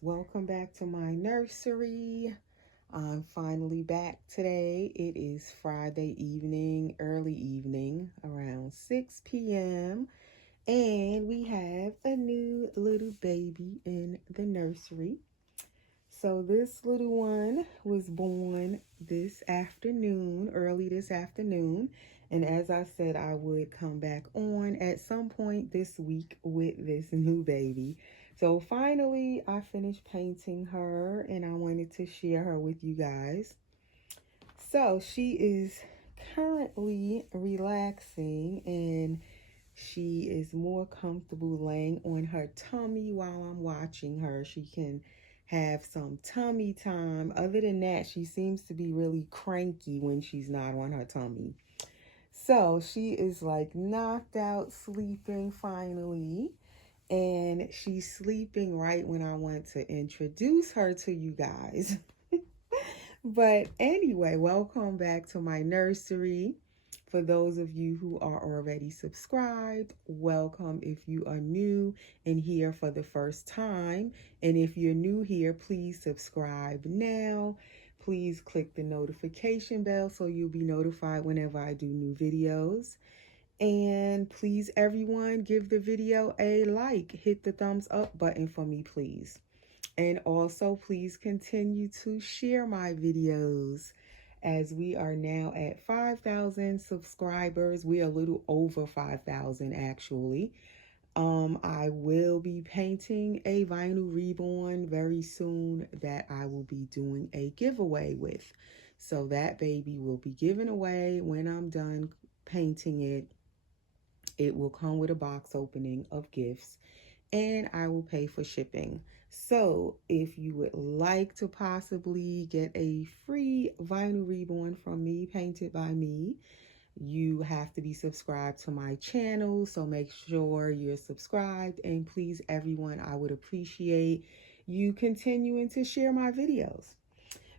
Welcome back to my nursery. I'm finally back today. It is Friday evening, early evening, around 6 p.m. And we have a new little baby in the nursery. So this little one was born this afternoon, early this afternoon. And as I said, I would come back on at some point this week with this new baby. So finally, I finished painting her and I wanted to share her with you guys. So she is currently relaxing and she is more comfortable laying on her tummy while I'm watching her. She can have some tummy time. Other than that, she seems to be really cranky when she's not on her tummy. So she is like knocked out sleeping finally. And she's sleeping right when I want to introduce her to you guys. But anyway, welcome back to my nursery. For those of you who are already subscribed, welcome if you are new and here for the first time. And if you're new here, please subscribe now. Please click the notification bell so you'll be notified whenever I do new videos. And please, everyone, give the video a like. Hit the thumbs up button for me, please. And also, please continue to share my videos as we are now at 5,000 subscribers. We are a little over 5,000 actually. I will be painting a vinyl reborn very soon that I will be doing a giveaway with. So that baby will be given away when I'm done painting it. It will come with a box opening of gifts and I will pay for shipping. So if you would like to possibly get a free vinyl reborn from me, painted by me, you have to be subscribed to my channel. So make sure you're subscribed. And please, everyone, I would appreciate you continuing to share my videos.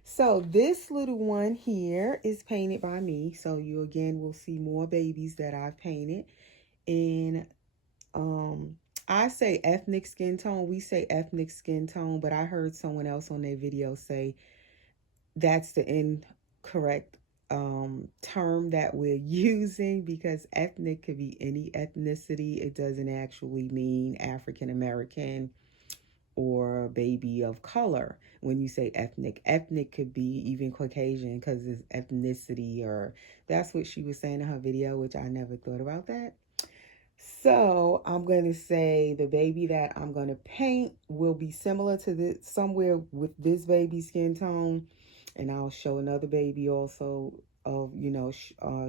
So this little one here is painted by me. So you again will see more babies that I've painted in I say ethnic skin tone. We say ethnic skin tone, but I heard someone else on their video say that's the incorrect term that we're using, because ethnic could be any ethnicity. It doesn't actually mean African American or baby of color. When you say ethnic, ethnic could be even Caucasian because it's ethnicity, or that's what she was saying in her video, which I never thought about that. So I'm going to say the baby that I'm going to paint will be similar to this, somewhere with this baby skin tone. And I'll show another baby also of,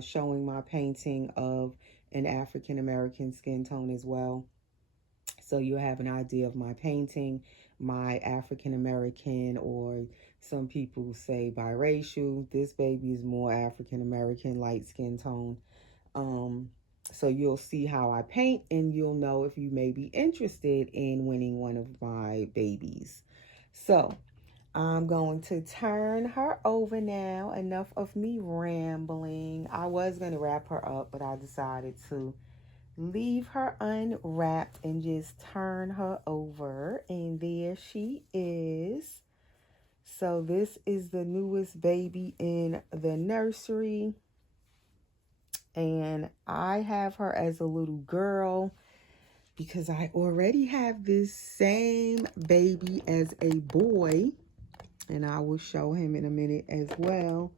showing my painting of an African American skin tone as well. So you'll have an idea of my painting, my African American, or some people say biracial. This baby is more African American, light skin tone. So you'll see how I paint and you'll know if you may be interested in winning one of my babies. So I'm going to turn her over now. Enough of me rambling. I was going to wrap her up, but I decided to leave her unwrapped and just turn her over. And there she is. So this is the newest baby in the nursery. And I have her as a little girl because I already have this same baby as a boy. And I will show him in a minute as well.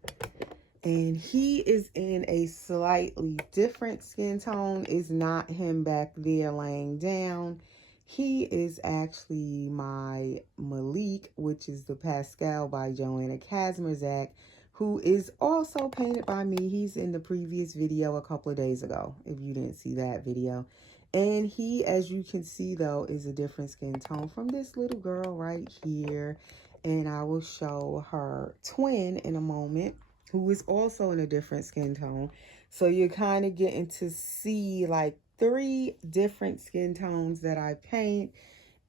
And he is in a slightly different skin tone. It's not him back there laying down. He is actually my Malik, which is the Pascal by Joanna Kazmierzak, who is also painted by me. He's in the previous video a couple of days ago, if you didn't see that video. And he, as you can see, though, is a different skin tone from this little girl right here. And I will show her twin in a moment, who is also in a different skin tone. So you're kind of getting to see like 3 different skin tones that I paint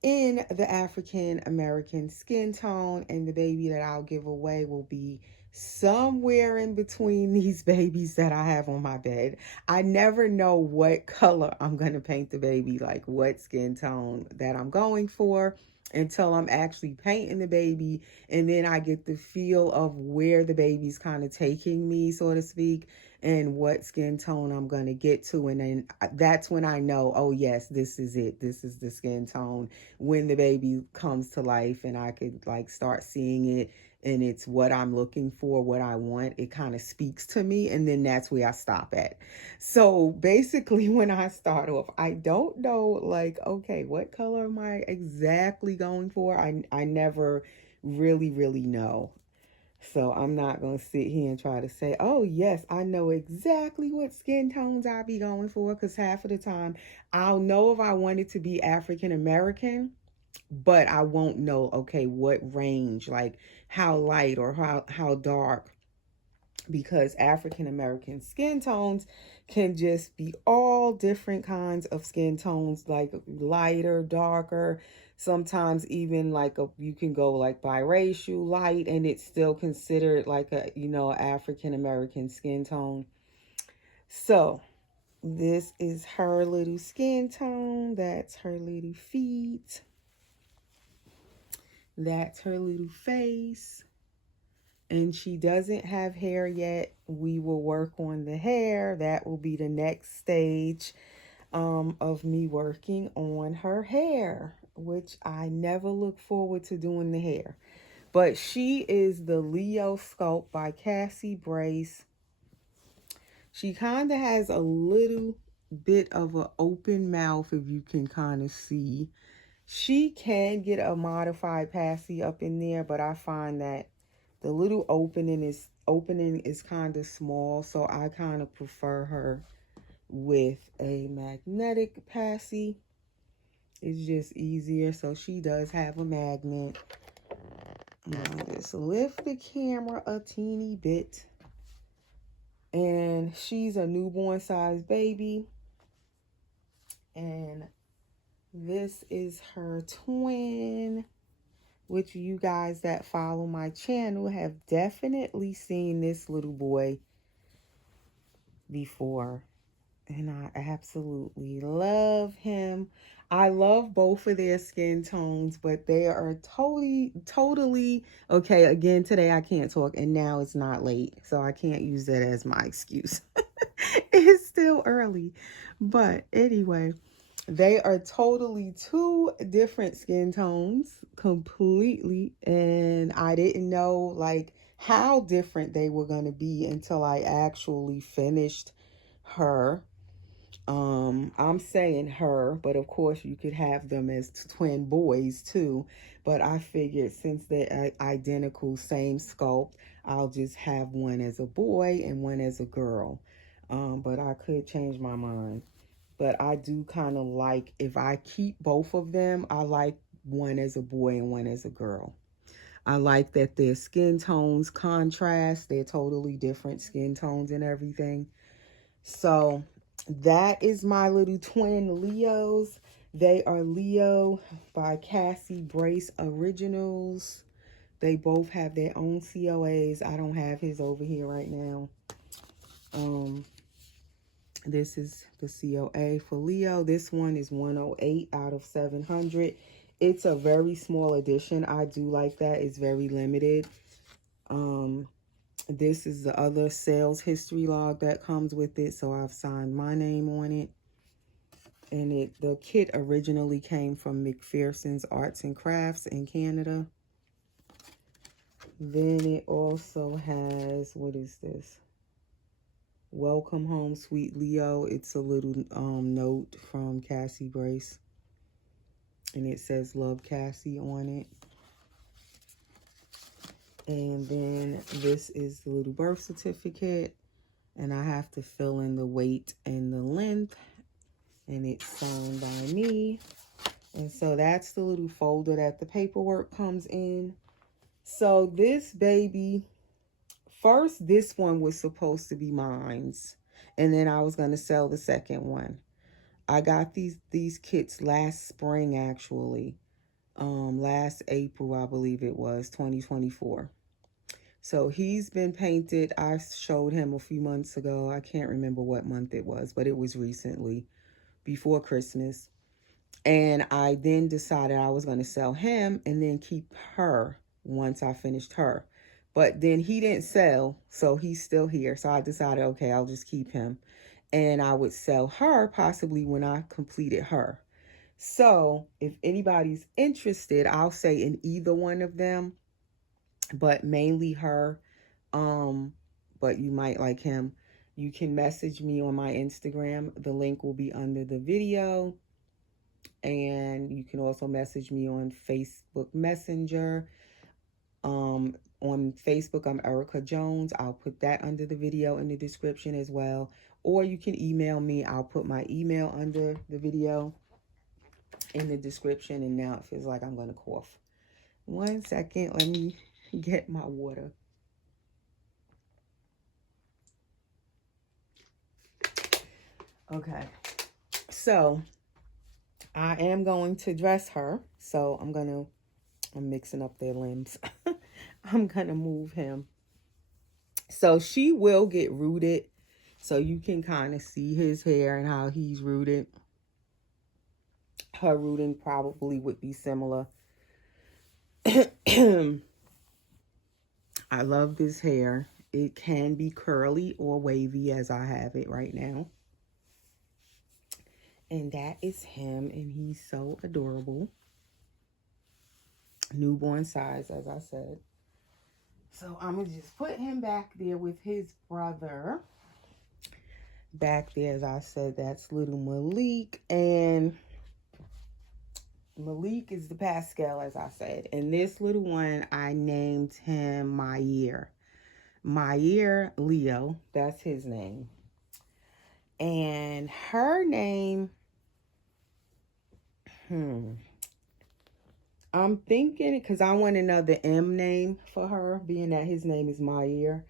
in the African American skin tone, and the baby that I'll give away will be somewhere in between these babies that I have on my bed. I never know what color I'm going to paint the baby, like what skin tone that I'm going for, until I'm actually painting the baby, and then I get the feel of where the baby's kind of taking me, so to speak, and what skin tone I'm going to get to. And then that's when I know, oh yes, this is it. This is the skin tone. When the baby comes to life and I could like start seeing it and it's what I'm looking for, what I want, it kind of speaks to me, and then that's where I stop at. So basically when I start off, I don't know like, okay, what color am I exactly going for? I never really know. So I'm not going to sit here and try to say, oh, yes, I know exactly what skin tones I'll be going for, because half of the time I'll know if I want it to be African American, but I won't know, okay, what range, like how light or how dark, because African American skin tones can just be all different kinds of skin tones, like lighter, darker, sometimes even like you can go like biracial light and it's still considered like a, African American skin tone. So this is her little skin tone. That's her little feet. That's her little face. And she doesn't have hair yet. We will work on the hair. That will be the next stage of me working on her hair, which I never look forward to doing the hair. But she is the Leo Sculpt by Cassie Brace. She kind of has a little bit of an open mouth, if you can kind of see. She can get a modified passy up in there, but I find that the little opening is kind of small, so I kind of prefer her with a magnetic passy. It's just easier. So she does have a magnet. Now just lift the camera a teeny bit. And she's a newborn size baby. And this is her twin, which you guys that follow my channel have definitely seen this little boy before. And I absolutely love him. I love both of their skin tones, but they are totally, okay, again, today I can't talk, and now it's not late, so I can't use that as my excuse. It's still early. But anyway, they are totally 2 different skin tones, completely, and I didn't know like how different they were going to be until I actually finished her. I'm saying her, but of course you could have them as twin boys too. But I figured since they're identical, same sculpt, I'll just have one as a boy and one as a girl. But I could change my mind. But I do kind of like, if I keep both of them, I like one as a boy and one as a girl. I like that their skin tones contrast. They're totally different skin tones and everything. So that is my little twin Leos. They are Leo by Cassie Brace Originals. They both have their own COAs. I don't have his over here right now. This is the COA for Leo. This one is 108 out of 700. It's a very small edition. I do like that. It's very limited. This is the other sales history log that comes with it, so I've signed my name on it. And the kit originally came from McPherson's Arts and Crafts in Canada. Then it also has, what is this? Welcome home, sweet Leo. It's a little note from Cassie Brace. And it says love Cassie on it. And then this is the little birth certificate. And I have to fill in the weight and the length. And it's signed by me. And so that's the little folder that the paperwork comes in. So this baby, first this one was supposed to be mine's, and then I was going to sell the second one. I got these kits last spring, actually. Last April, I believe it was, 2024. So he's been painted. I showed him a few months ago. I can't remember what month it was, but it was recently, before Christmas. And I then decided I was going to sell him and then keep her once I finished her. But then he didn't sell, so he's still here. So I decided, okay, I'll just keep him. And I would sell her possibly when I completed her. So if anybody's interested, I'll say in either one of them, but mainly her. But you might like him. You can message me on my Instagram. The link will be under the video. And you can also message me on Facebook Messenger. On Facebook, I'm Erica Jones. I'll put that under the video in the description as well. Or you can email me. I'll put my email under the video in the description. And now it feels like I'm going to cough. 1 second. Let me get my water. Okay. So I am going to dress her. So I'm mixing up their limbs. I'm going to move him. So she will get rooted. So you can kind of see his hair and how he's rooted. Her rooting probably would be similar. I love this hair. It can be curly or wavy as I have it right now. And that is him, and he's so adorable. Newborn size, as I said. So I'm going to just put him back there with his brother. Back there, as I said, that's little Malik. And Malik is the Pascal, as I said. And this little one, I named him Mayer. Mayer Leo, that's his name. And her name, I'm thinking, because I want another M name for her, being that his name is Mayer.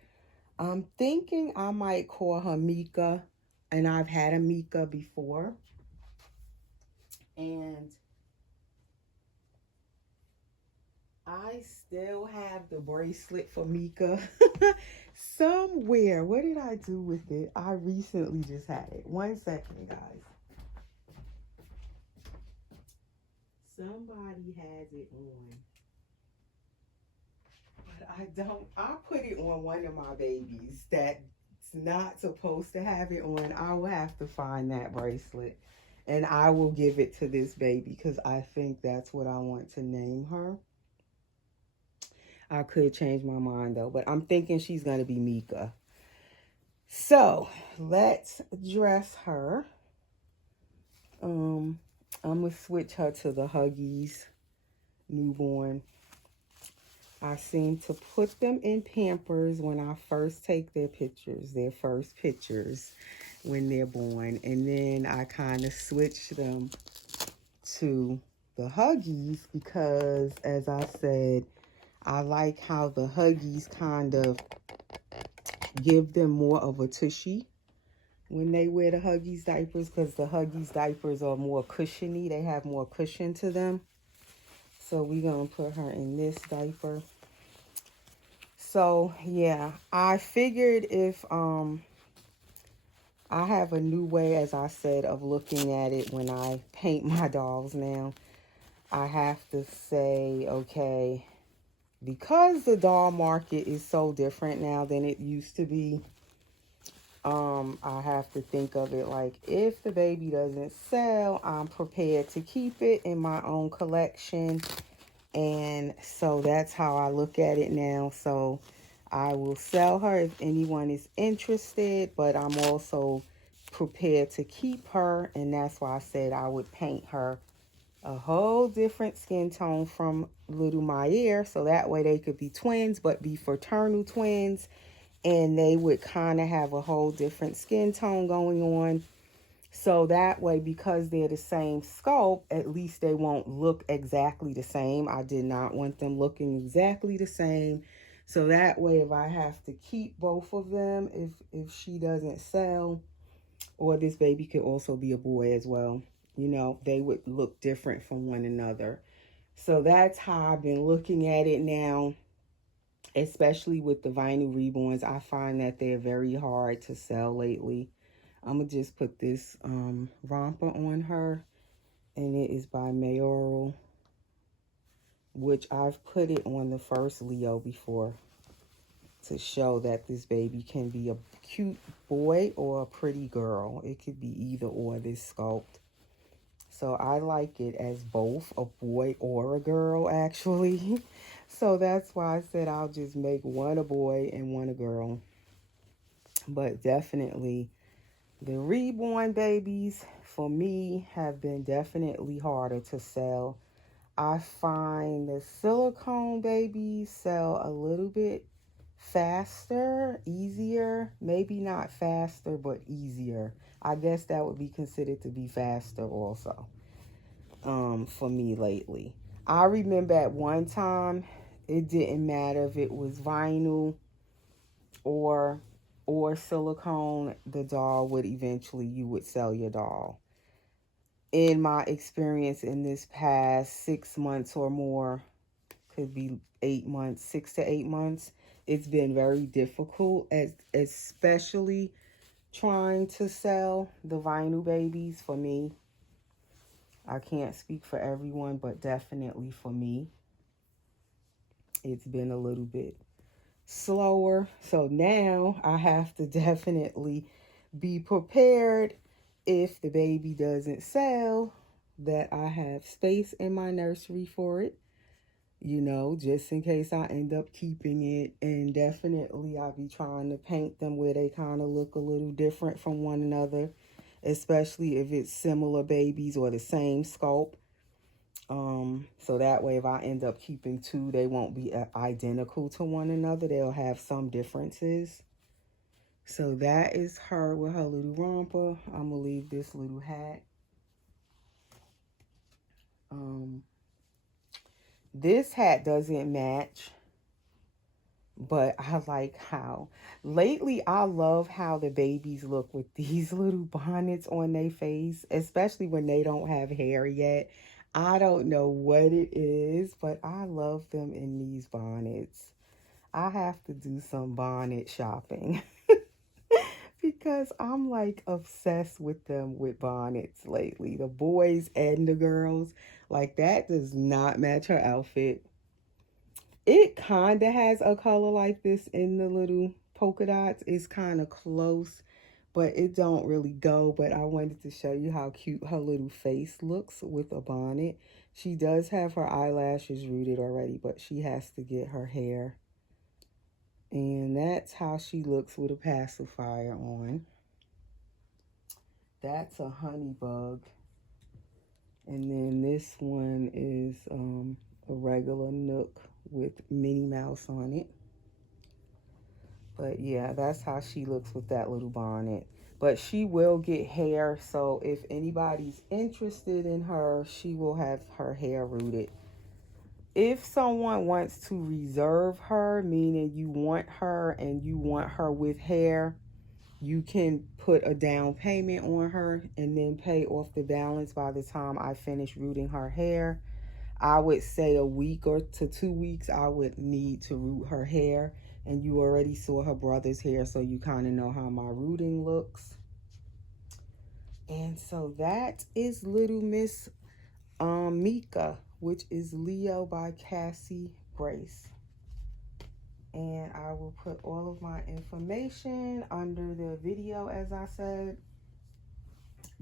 I'm thinking I might call her Mika, and I've had a Mika before. And I still have the bracelet for Mika somewhere. What did I do with it? I recently just had it. 1 second, guys. Somebody has it on. But I don't. I put it on one of my babies that's not supposed to have it on. I will have to find that bracelet. And I will give it to this baby because I think that's what I want to name her. I could change my mind though, but I'm thinking she's going to be Mika. So let's dress her. I'm going to switch her to the Huggies newborn. I seem to put them in Pampers when I first take their first pictures when they're born. And then I kind of switch them to the Huggies because, as I said, I like how the Huggies kind of give them more of a tushy when they wear the Huggies diapers, because the Huggies diapers are more cushiony. They have more cushion to them. So we're going to put her in this diaper. So, yeah, I figured if I have a new way, as I said, of looking at it when I paint my dolls now. I have to say, okay, because the doll market is so different now than it used to be, I have to think of it like, if the baby doesn't sell, I'm prepared to keep it in my own collection. And so that's how I look at it now. So I will sell her if anyone is interested, but I'm also prepared to keep her. And that's why I said I would paint her a whole different skin tone from little Mayer, so that way they could be twins, but be fraternal twins, and they would kind of have a whole different skin tone going on. So that way, because they're the same sculpt, at least they won't look exactly the same. I did not want them looking exactly the same. So that way, if I have to keep both of them, if she doesn't sell, or this baby could also be a boy as well, you know, they would look different from one another. So that's how I've been looking at it now, especially with the vinyl reborns. I find that they're very hard to sell lately. I'm going to just put this romper on her, and it is by Mayoral, which I've put it on the first Leo before to show that this baby can be a cute boy or a pretty girl. It could be either or, this sculpt. So I like it as both a boy or a girl, actually. So that's why I said I'll just make one a boy and one a girl. But definitely the reborn babies for me have been definitely harder to sell. I find the silicone babies sell a little bit faster, easier. Maybe not faster, but easier. I guess that would be considered to be faster also, for me lately. I remember at one time, it didn't matter if it was vinyl or silicone, the doll would eventually, you would sell your doll. In my experience in this past 6 months or more, could be 8 months, 6 to 8 months, it's been very difficult, especially trying to sell the vinyl babies for me. I can't speak for everyone, but definitely for me, it's been a little bit slower. So now I have to definitely be prepared if the baby doesn't sell, that I have space in my nursery for it, you know, just in case I end up keeping it. And definitely I'll be trying to paint them where they kind of look a little different from one another, especially if it's similar babies or the same sculpt. So that way, if I end up keeping two, they won't be identical to one another. They'll have some differences. So that is her with her little romper. I'm gonna leave this little hat. This hat doesn't match, but I like how lately I love how the babies look with these little bonnets on their face, especially when they don't have hair yet. I don't know what it is, but I love them in these bonnets. I have to do some bonnet shopping because I'm like obsessed with them with bonnets lately. The boys and the girls, like that does not match her outfit. It kind of has a color like this in the little polka dots. It's kind of close, but it don't really go. But I wanted to show you how cute her little face looks with a bonnet. She does have her eyelashes rooted already, but she has to get her hair. And that's how she looks with a pacifier on. That's a honey bug. And then this one is a regular Nook with Minnie Mouse on it. But yeah, that's how she looks with that little bonnet. But she will get hair, so if anybody's interested in her, she will have her hair rooted. If someone wants to reserve her, meaning you want her and you want her with hair, you can put a down payment on her and then pay off the balance by the time I finish rooting her hair. I would say a week or to 2 weeks I would need to root her hair. And you already saw her brother's hair, so you kind of know how my rooting looks. And so that is Little Miss Mika, which is Leo by Cassie Brace. And I will put all of my information under the video, as I said,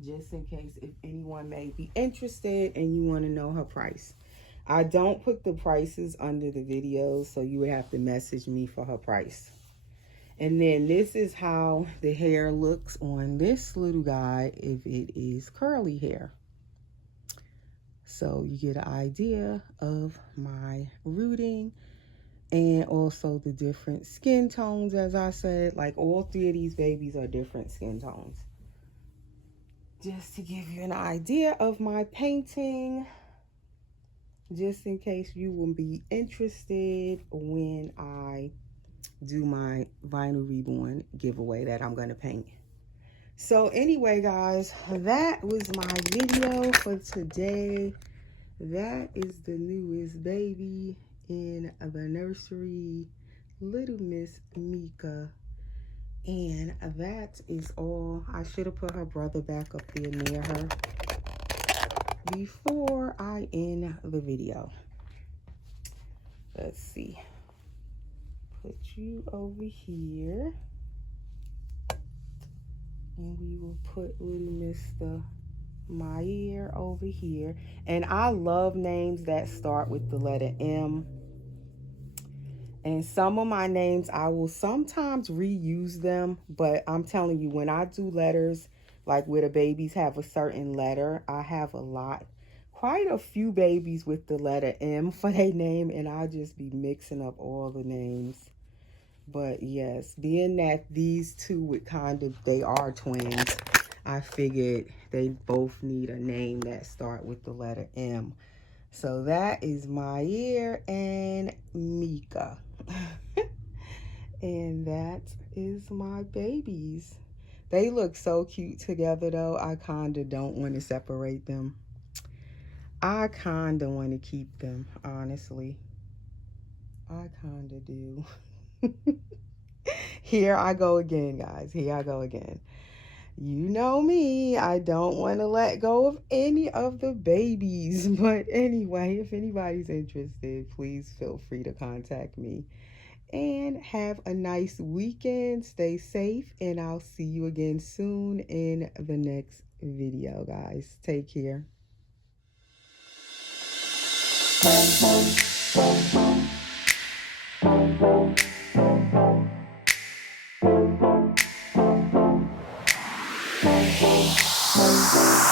just in case if anyone may be interested and you want to know her price. I don't put the prices under the videos, so you would have to message me for her price. And then this is how the hair looks on this little guy if it is curly hair. So you get an idea of my rooting and also the different skin tones, as I said. Like all three of these babies are different skin tones. Just to give you an idea of my painting. just in case you will be interested when I do my vinyl reborn giveaway that I'm going to paint. So anyway, guys, that was my video for today. That is the newest baby in the nursery, Little Miss Mika. And that is all. I should have put her brother back up there near her before I end the video. Let's see. Put you over here. And we will put little Mr. Meyer over here. And I love names that start with the letter M. And some of my names, I will sometimes reuse them. But I'm telling you, when I do letters, like where the babies have a certain letter, I have quite a few babies with the letter M for their name. And I'll just be mixing up all the names. But yes, being that these two they are twins, I figured they both need a name that start with the letter M. So that is Meyer and Mika. And that is my babies. They look so cute together though. I kind of don't want to separate them. I kind of want to keep them, honestly. I kind of do. Here I go again, guys. Here I go again. You know me. I don't want to let go of any of the babies. But anyway, if anybody's interested, please feel free to contact me. And have a nice weekend. Stay safe. And I'll see you again soon in the next video, guys. Take care.